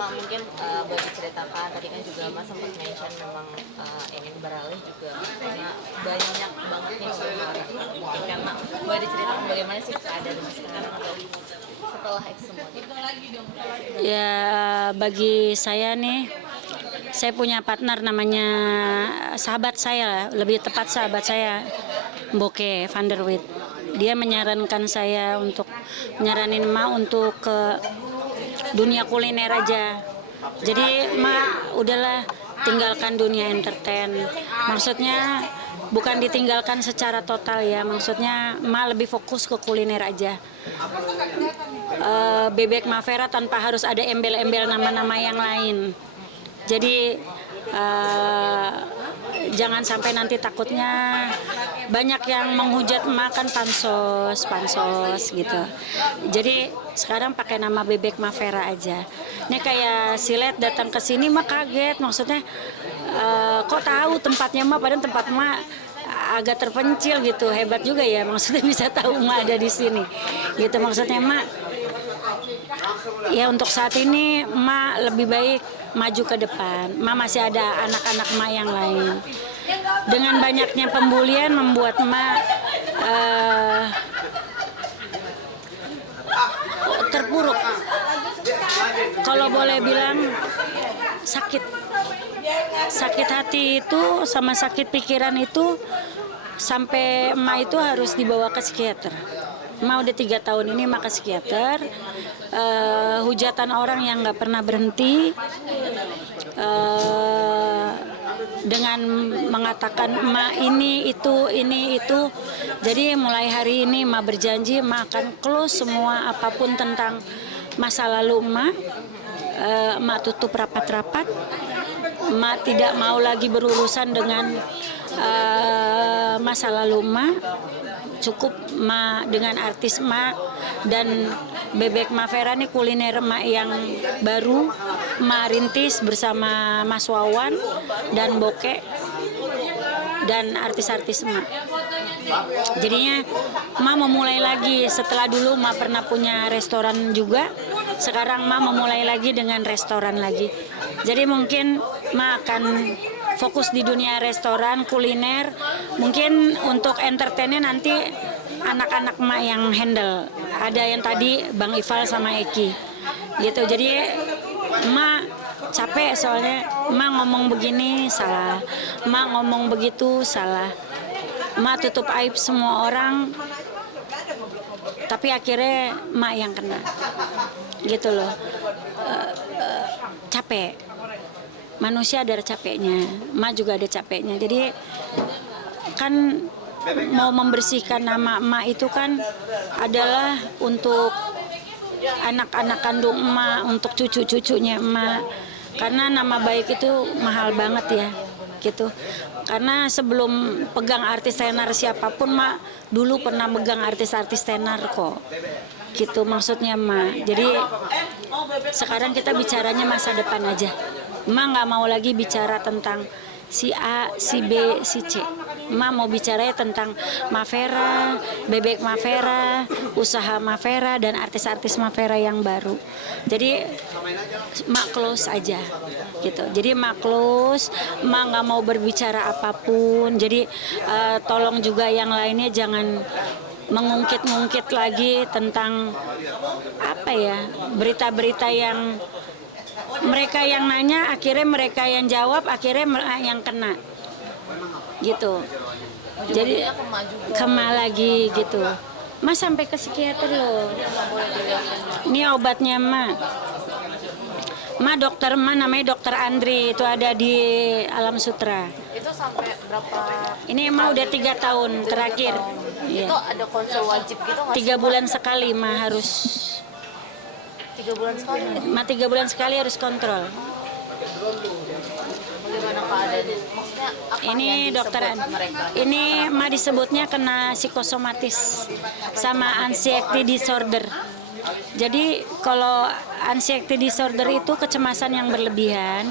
Ma mungkin boleh diceritakan tadi kan juga Mas sempat mention memang ingin beralih juga karena banyak banget nih pengeluaran. Mungkin kan Ma boleh diceritakan bagaimana sih keadaan Mas sekarang atau setelah itu semua? Ya, bagi saya nih, saya punya partner namanya sahabat saya, lebih tepat sahabat saya, Boke van der Wit. Dia menyarankan saya untuk nyaranin Ma untuk ke dunia kuliner aja. Jadi Ma udahlah tinggalkan dunia entertain. Maksudnya bukan ditinggalkan secara total ya, maksudnya Ma lebih fokus ke kuliner aja. Bebek Mavera tanpa harus ada embel-embel nama-nama yang lain. Jadi jangan sampai nanti takutnya banyak yang menghujat makan pansos gitu. Jadi sekarang pakai nama Bebek Mavera aja. Ini kayak Silet datang ke sini mah kaget, maksudnya kok tahu tempatnya mah, padahal tempat mah agak terpencil gitu. Hebat juga ya, maksudnya bisa tahu mah ada di sini. Gitu maksudnya mak. Ya untuk saat ini Ma lebih baik maju ke depan. Ma masih ada anak-anak Ma yang lain. Dengan banyaknya pembulian membuat Ma terpuruk. Kalau boleh bilang sakit. Sakit hati itu sama sakit pikiran itu sampai Ma itu harus dibawa ke psikiater. Ma udah 3 tahun ini Ma ke psikiater. Hujatan orang yang nggak pernah berhenti dengan mengatakan Ma ini itu. Jadi mulai hari ini Ma berjanji Ma akan close semua apapun tentang masa lalu Ma tutup rapat-rapat. Ma tidak mau lagi berurusan dengan masa lalu cukup Ma dengan artis Ma dan Bebek Mavera nih kuliner Ma yang baru Ma rintis bersama Mas Wawan dan Boke dan artis-artis Ma. Jadinya Ma memulai lagi, setelah dulu Ma pernah punya restoran juga, sekarang Ma memulai lagi dengan restoran lagi. Jadi mungkin Ma akan fokus di dunia restoran, kuliner. Mungkin untuk entertainnya nanti anak-anak Ma yang handle. Ada yang tadi Bang Ival sama Eki. Gitu. Jadi Ma capek soalnya Ma ngomong begini salah. Ma ngomong begitu salah. Ma tutup aib semua orang. Tapi akhirnya Ma yang kena. Gitu loh. Capek. Manusia ada capeknya, Ma juga ada capeknya. Jadi kan mau membersihkan nama Ma itu kan adalah untuk anak-anak kandung Ma, untuk cucu-cucunya Ma. Karena nama baik itu mahal banget ya, gitu. Karena sebelum pegang artis tenar siapapun Ma dulu pernah megang artis-artis tenar kok. Gitu maksudnya Ma. Jadi sekarang kita bicaranya masa depan aja. Ma nggak mau lagi bicara tentang si A, si B, si C. Ma mau bicaranya tentang Mavera, Bebek Mavera, usaha Mavera dan artis-artis Mavera yang baru. Jadi Ma close aja, gitu. Jadi Ma close, Ma nggak mau berbicara apapun. Jadi tolong juga yang lainnya jangan mengungkit-ungkit lagi tentang apa ya, berita-berita yang mereka yang nanya, akhirnya mereka yang jawab, akhirnya yang kena, gitu. Jadi kema lagi gitu. Ma sampai ke psikiater loh. Ini obatnya Ma dokter namanya Dokter Andri, itu ada di Alam Sutra. Itu sampai berapa? Ini Ma udah 3 tahun terakhir. Itu ada konsul wajib gitu nggak sih? 3 bulan sekali Ma harus. 3 bulan sekali. Ma 3 bulan sekali harus kontrol. Bagaimana keadaannya? Maksudnya apa Ini yang dokter, disebut mereka? ini Ma disebutnya kena psikosomatis sama anxiety disorder. Jadi kalau anxiety disorder itu kecemasan yang berlebihan,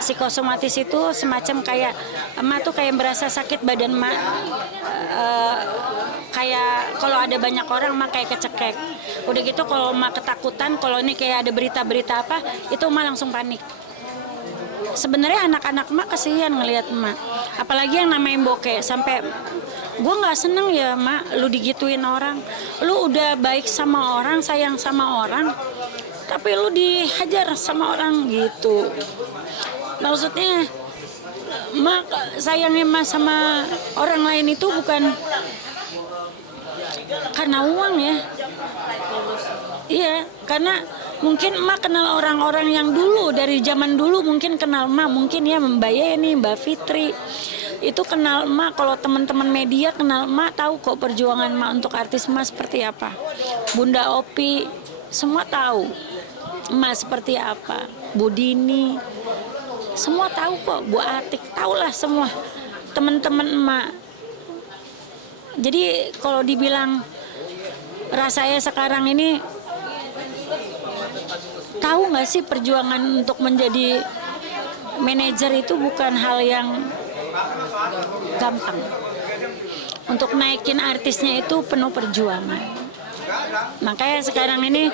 psikosomatis itu semacam kayak Ma tuh kayak merasa sakit badan Ma, kayak kalau ada banyak orang emak kayak kecekek. Udah gitu kalau emak ketakutan, kalau ini kayak ada berita-berita apa, itu emak langsung panik. Sebenarnya anak-anak emak kasihan ngelihat emak, apalagi yang namanya bokeh. Sampai gue nggak seneng ya emak, lu digituin orang, lu udah baik sama orang, sayang sama orang, tapi lu dihajar sama orang gitu. Maksudnya emak sayangnya emak sama orang lain itu bukan karena uang ya. Iya, karena mungkin emak kenal orang-orang yang dulu, dari zaman dulu mungkin kenal emak, mungkin ya Mbak Yeni, Mbak Fitri. Itu kenal emak, kalau teman-teman media kenal emak, tahu kok perjuangan emak untuk artis emak seperti apa. Bunda Opi, semua tahu emak seperti apa. Bu Dini, semua tahu kok. Bu Atik, tahulah semua teman-teman emak. Jadi kalau dibilang rasanya sekarang ini, tahu nggak sih perjuangan untuk menjadi manajer itu bukan hal yang gampang. Untuk naikin artisnya itu penuh perjuangan. Makanya sekarang ini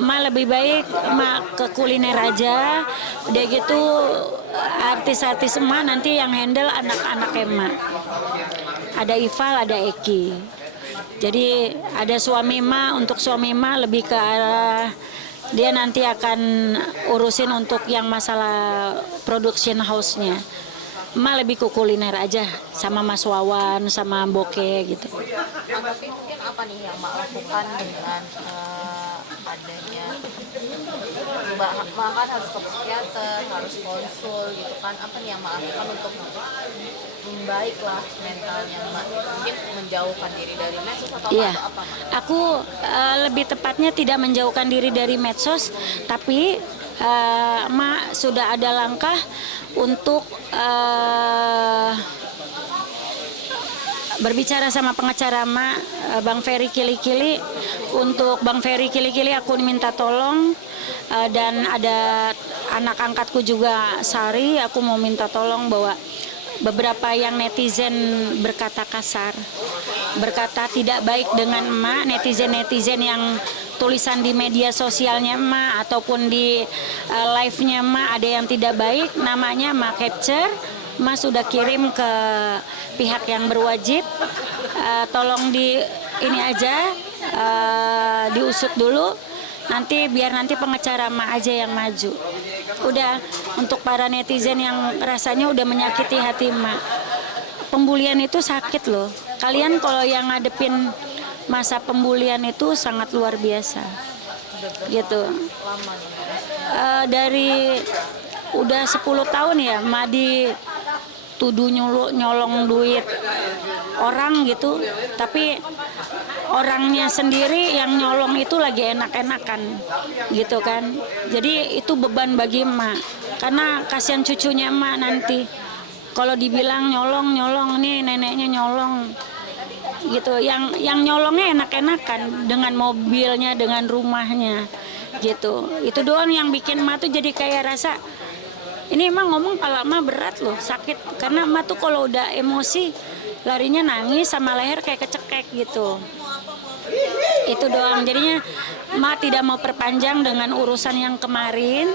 emak lebih baik emak ke kuliner aja. Udah gitu artis-artis emak nanti yang handle anak-anak emak. Ada Ival, ada Eki. Jadi ada suami emak, untuk suami emak lebih ke arah dia nanti akan urusin untuk yang masalah production house-nya. Emak lebih ke kuliner aja sama Mas Wawan, sama Bokeh gitu. Tapi mungkin apa nih yang Mak lakukan dengan adanya Mak kan harus ke psikiater, harus konsul gitu kan, apa nih yang Mak lakukan untuk membaiklah mentalnya Mak, mungkin menjauhkan diri dari medsos atau apa Mak? Aku lebih tepatnya tidak menjauhkan diri dari medsos, tapi Mak sudah ada langkah untuk berbicara sama pengacara Mak, Bang Ferry Kili-Kili. Untuk Bang Ferry Kili-Kili aku minta tolong, dan ada anak angkatku juga Sari, aku mau minta tolong bahwa beberapa yang netizen berkata kasar, berkata tidak baik dengan emak, netizen-netizen yang tulisan di media sosialnya emak ataupun di live-nya emak ada yang tidak baik, namanya emak capture, emak sudah kirim ke pihak yang berwajib, tolong di ini aja, diusut dulu, nanti biar nanti pengacara emak aja yang maju. Udah, untuk para netizen yang rasanya udah menyakiti hati emak, pembulian itu sakit loh. Kalian kalau yang ngadepin masa pembulian itu sangat luar biasa gitu. Dari udah 10 tahun ya emak dituduh nyolong duit orang gitu, tapi orangnya sendiri yang nyolong itu lagi enak-enakan gitu kan. Jadi itu beban bagi emak, karena kasihan cucunya emak nanti kalau dibilang nyolong nih neneknya nyolong gitu. Yang nyolongnya enak-enakan dengan mobilnya, dengan rumahnya gitu. Itu doang yang bikin emak tuh jadi kayak rasa ini emang ngomong pala emak berat loh, sakit. Karena emak tuh kalau udah emosi larinya nangis sama leher kayak kecekek gitu. Itu doang. Jadinya emak tidak mau perpanjang dengan urusan yang kemarin,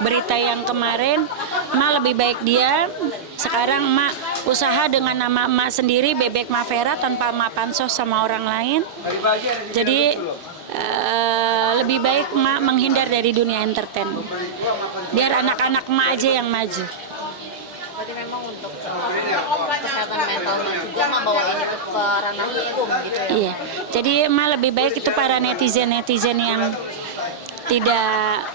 berita yang kemarin. Emak lebih baik diam. Sekarang emak usaha dengan nama emak sendiri, Bebek Mavera, tanpa emak pansos sama orang lain. Jadi lebih baik emak menghindar dari dunia entertain, biar anak-anak emak aja yang maju. Berarti memang untuk kesehatan mental juga Mak bawa ini ke ranah hukum gitu ya? Iya, jadi emak lebih baik itu para netizen yang tidak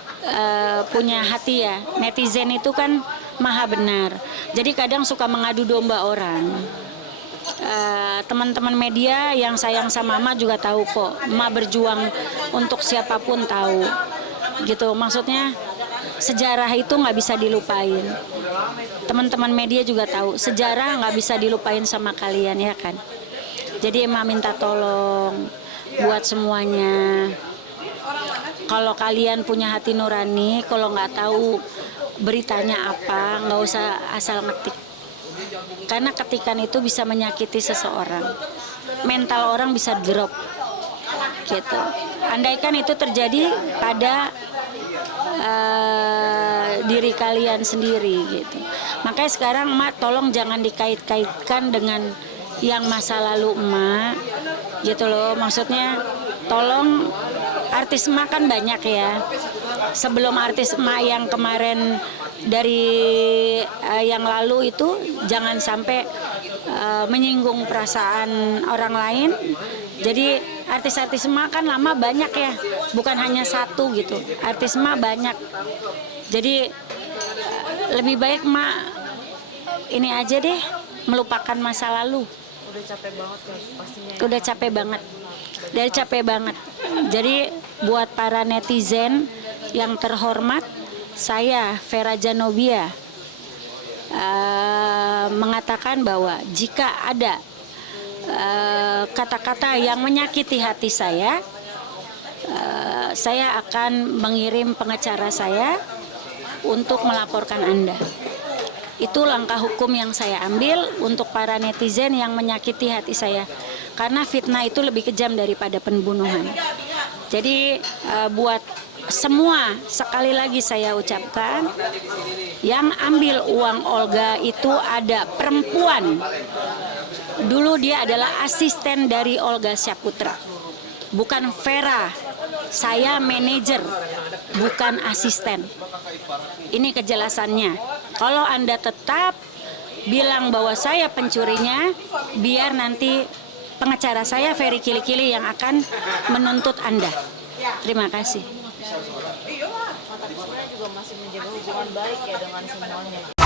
punya hati ya. Netizen itu kan maha benar, jadi kadang suka mengadu domba orang. Teman-teman media yang sayang sama emak juga tahu kok, emak berjuang untuk siapapun tahu gitu. Maksudnya sejarah itu nggak bisa dilupain. Teman-teman media juga tahu sejarah nggak bisa dilupain sama kalian ya kan. Jadi emak minta tolong buat semuanya, kalau kalian punya hati nurani, kalau nggak tahu beritanya apa, nggak usah asal ngetik. Karena ketikan itu bisa menyakiti seseorang. mental orang bisa drop gitu. Andaikan itu terjadi pada diri kalian sendiri gitu. Makanya sekarang emak tolong jangan dikait-kaitkan dengan yang masa lalu emak gitu loh. Maksudnya tolong, artis emak kan banyak ya. Sebelum artis emak yang kemarin dari yang lalu itu jangan sampai menyinggung perasaan orang lain. Jadi artis-artis emak kan lama banyak ya, bukan hanya satu gitu. Artis emak banyak. Jadi lebih baik emak ini aja deh, melupakan masa lalu. Udah capek banget ya pastinya. Udah capek banget. Dari capek banget. Jadi buat para netizen yang terhormat, saya Vera Janobia mengatakan bahwa jika ada kata-kata yang menyakiti hati saya akan mengirim pengacara saya untuk melaporkan Anda. Itu langkah hukum yang saya ambil untuk para netizen yang menyakiti hati saya. Karena fitnah itu lebih kejam daripada pembunuhan. Jadi buat semua, sekali lagi saya ucapkan, yang ambil uang Olga itu ada perempuan. Dulu dia adalah asisten dari Olga Syaputra, bukan Vera. Saya manajer, bukan asisten. Ini kejelasannya. Kalau Anda tetap bilang bahwa saya pencurinya, biar nanti pengacara saya Ferry Kili-Kili yang akan menuntut Anda. Terima kasih. Tapi sebenarnya juga masih menjaga hubungan baik ya dengan semuanya.